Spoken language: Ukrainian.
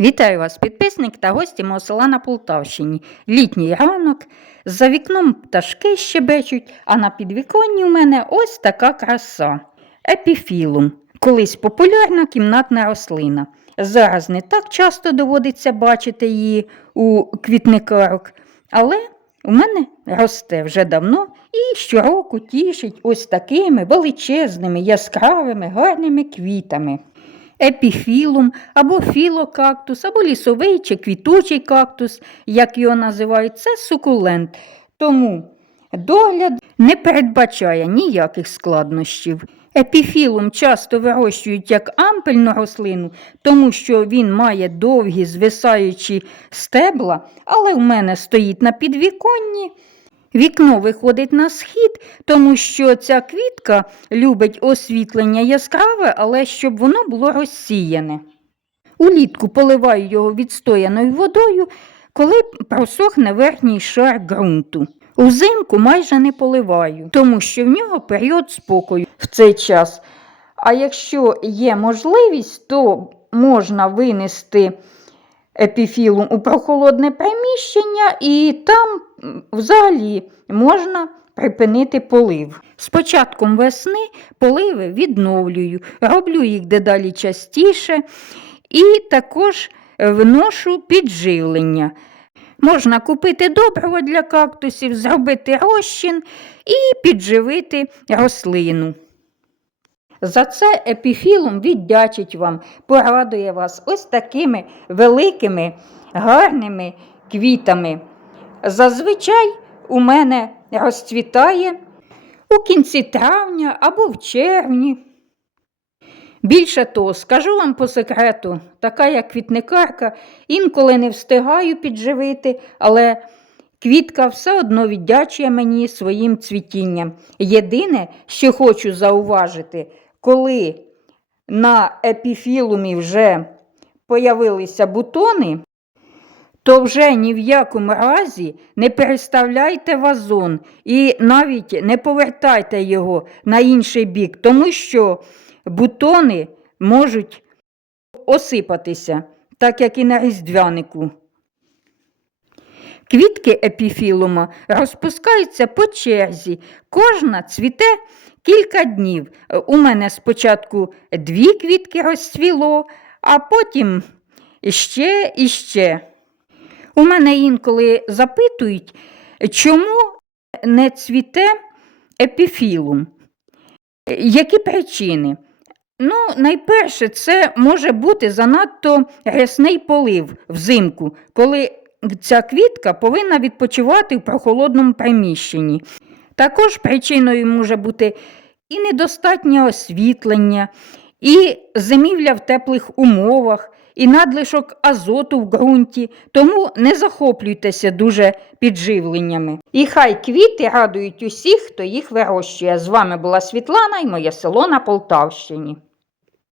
Вітаю вас, підписник та гості мого села на Полтавщині. Літній ранок, за вікном пташки щебечуть, а на підвіконні у мене ось така краса. Епіфілум. Колись популярна кімнатна рослина. Зараз не так часто доводиться бачити її у квітникарок, але у мене росте вже давно і щороку тішить ось такими величезними, яскравими, гарними квітами епіфілум, або філокактус, або лісовий чи квітучий кактус, як його називають, це сукулент. Тому догляд не передбачає ніяких складнощів. Епіфілум часто вирощують як ампельну рослину, тому що він має довгі звисаючі стебла, але в мене стоїть на підвіконні. Вікно виходить на схід, тому що ця квітка любить освітлення яскраве, але щоб воно було розсіяне. Улітку поливаю його відстояною водою, коли просохне верхній шар ґрунту. Узимку майже не поливаю, тому що в нього період спокою в цей час. А якщо є можливість, то можна винести епіфілум у прохолодне приміщення, і там взагалі можна припинити полив. З початком весни поливи відновлюю, роблю їх дедалі частіше і також вношу підживлення. Можна купити добриво для кактусів, зробити розчин і підживити рослину. За це епіфілум віддячить вам, порадує вас ось такими великими, гарними квітами. Зазвичай у мене розцвітає у кінці травня або в червні. Більше того, скажу вам по секрету, така як квітникарка, інколи не встигаю підживити, але квітка все одно віддячує мені своїм цвітінням. Єдине, що хочу зауважити, коли на епіфілумі вже появилися бутони, то вже ні в якому разі не переставляйте вазон і навіть не повертайте його на інший бік, тому що бутони можуть осипатися, так як і на різдвянику. Квітки епіфілума розпускаються по черзі. Кожна цвіте кілька днів. У мене спочатку дві квітки розцвіло, а потім ще і ще. У мене інколи запитують, чому не цвіте епіфілум. Які причини? Ну, найперше, це може бути занадто рясний полив взимку, коли ця квітка повинна відпочивати в прохолодному приміщенні. Також причиною може бути і недостатнє освітлення, і зимівля в теплих умовах, і надлишок азоту в ґрунті, тому не захоплюйтеся дуже підживленнями. І хай квіти радують усіх, хто їх вирощує. З вами була Світлана і моє село на Полтавщині.